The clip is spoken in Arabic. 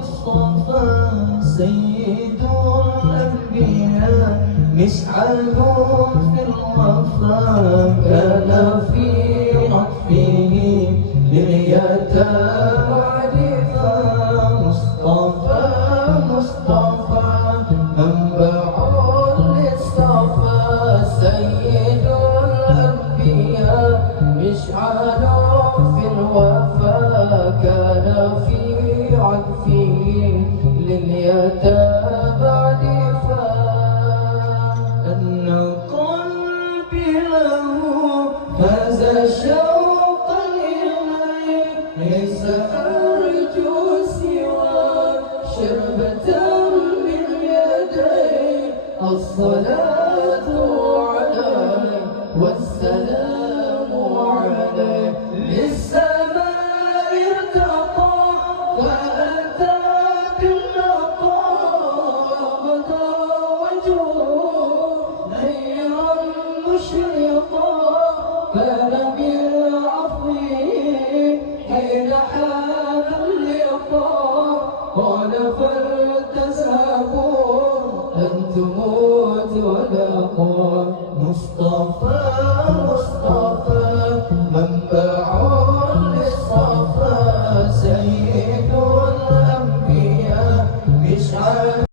المصطفى سيد الأنبياء مشعل في الوفا كان في عطفه لليتامى عرفا مصطفى مصطفى منبع للصفا سيد الأنبياء مشعل في الوفا كان في عطفه لليتامى عرفا أن قلبي له فاز شوقا إليه ليس أرجو سوى شربة من يديه الصلاة عليه والسلام عليه للسماء ارتقى فأتى بالنقاء بدا وجهه نيرا مشرقا كان بالعفو حين حان اللقاء قال فلتذهبوا أنتم تلاقوا مصطفى